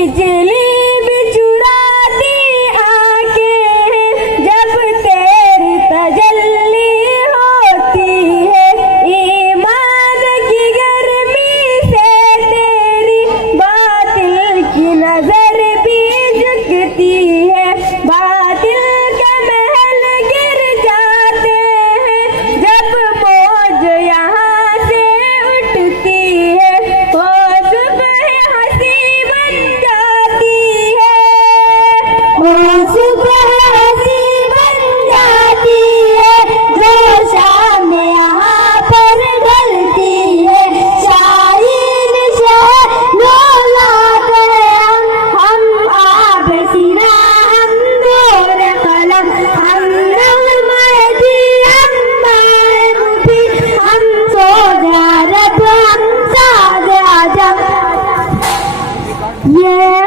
बिजली भी चुराती आंखें जब तेरी तजल्ली होती है। ईमान की गर्मी से तेरी बातिल की नजर भी झुकती है। बातिल के महल गिर जाते हैं जब मौज यहाँ से उठती है। वो सुबह हंसी बन जाती है, वो सुबह हंसी बन जाती है जो शाम यहाँ पर ढलती है। शाहीन शहर लोला गए हम आब सीना हम नूर कलम हम नगमदी हम मारूफी हम सोजा रब हम साद आजम। ये